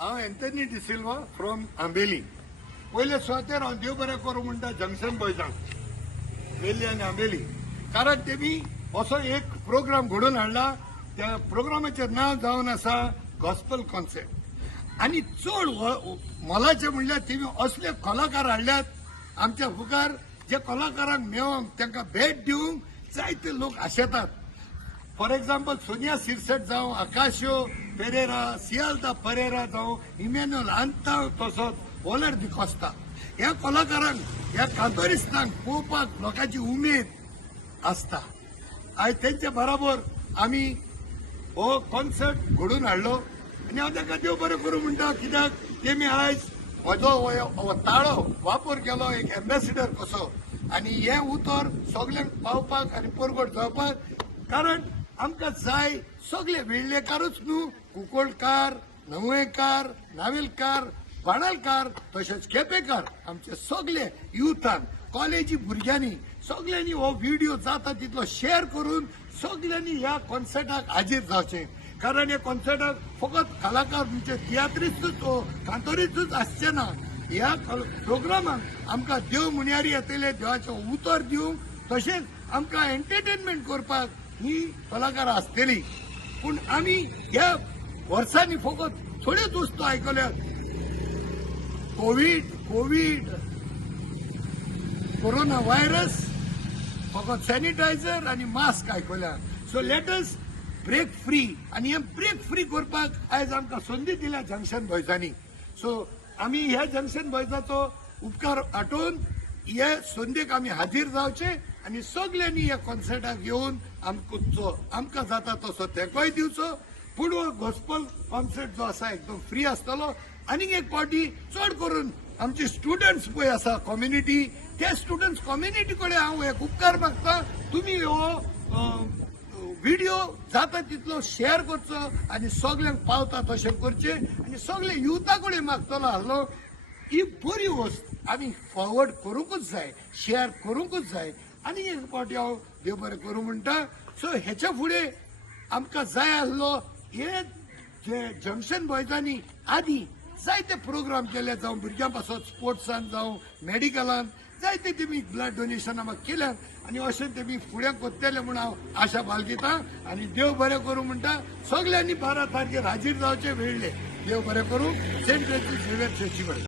हांव Anthony de Silva from Ambelim. पयले सुवातेर हांव देव बरें करूं म्हणटा जंक्शन बॉयजांक वेल्ली आनी आंबेली, कारण तेमी असो एक प्रोग्राम घडोवन हाडला. त्या प्रोग्रामाचें नांव जावन आसा गॉस्पल कॉन्सर्ट. आनी चड मोलाचें म्हणल्यार तेमी असले कलाकार हाडल्यात आमच्या फुकार, जे कलाकारांक मेळोंक तांकां भेट दिवंक जायते लोक आशेतात. फॉर एग्जाम्पल सोनिया सिरसेट जावं, आकाशो पेरेरा, सियाल्दा परेरा जावं, इमॅन्युअल आंता, तसोच ओलर दी कॉस्ता. ह्या कलाकारांक, ह्या कांतोरिस्तांक पळोवपाक लोकांची उमेद आसता. आयज तेंचे बरोबर आमी हो कॉन्सर्ट घडोवन हाडलो आनी हांव ताका देव बरें करूं म्हणटा, कित्याक तेमी आयज म्हजो ताळो वापर केलो एक एम्बेसिडर कसो, आनी हें उतर सगल्यांक पावपाक आनी परगट जावपाक. कारण आमकां जाय सगळे वेळ्ळेकारूच न्हू, कुंकळकार, न्हवयकार, नावेलकार, बाणालकार, तशेंच केपेकार, आमचे सगळे युथान, कॉलेजी भुरग्यांनी सगळ्यांनी हो व्हिडिओ जाता तितलो शेअर करून सगळ्यांनी ह्या कॉन्सर्टाक हाजीर जावचें. कारण ह्या कॉन्सर्टाक फकत कलाकार म्हणजे तियात्रिस्टूच कांतोरिस्टूच आसचे ना. ह्या प्रोग्रामाक आमकां देव मुण्यारी येतले, देवाचें उतर दिवंक, तशेंच आमकां एंटरटेनमेंट करपाक ही कलाकारां आसतलीं. पूण आमी ह्या वर्सांनी फकत थोड्योच वस्तू आयकल्यात. कोविड कोरोना व्हायरस, फकत सॅनिटायझर आनी मास्क आयकल्या. So let us break free, आनी हें ब्रेक फ्री करपाक आयज आमकां संदी दिल्या जंक्शन बॉयजांनी. सो आमी ह्या जंक्शन बॉयजाचो उपकार आठोवन हे संदेक आमी हाजीर जावचे आनी सगळ्यांनी ह्या कॉन्सर्टाक येवन आमकां जाता तसो तेंकोय दिवचो. पूण हो गॉस्पल कॉन्सर्ट जो आसा एकदम फ्री आसतलो. आनीक एक पावटी चड करून आमचे स्टुडंट्स पळय आसा कम्युनिटी, त्या स्टुडंट्स कम्युनिटी कडेन हांव एक उपकार मागता, तुमी हो व्हिडिओ जाता तितलो शेअर करचो आनी सगळ्यांक पावता तशें करचें. आनी सगळे युथा कडेन मागतलो आहलो, ही बरी वस्त आमी फॉरवर्ड करूंकूच जाय, शेअर करूंकूच जाय. आनी एक पावटी हांव देव बरें करूं म्हणटा. सो हेच्या फुडें आमकां जाय आसलो हे जे जंक्शन बॉयजांनी आदी जायते प्रोग्राम केले, जावं भुरग्यां पासून स्पोर्ट्सान जावं मेडिकलान जायते तेमी ब्लड डोनेशनां म्हाका केल्यात आनी अशें तेमी फुडें करतले म्हूण हांव आशा बाळगितां. आनी देव बरें करूं म्हणटा. सगळ्यांनी 12 तारखेर हाजीर जावचे वेळ्ळे. देव बरें करूं. सेंट फ्रांसीस झेवियर चर्ची कडेन.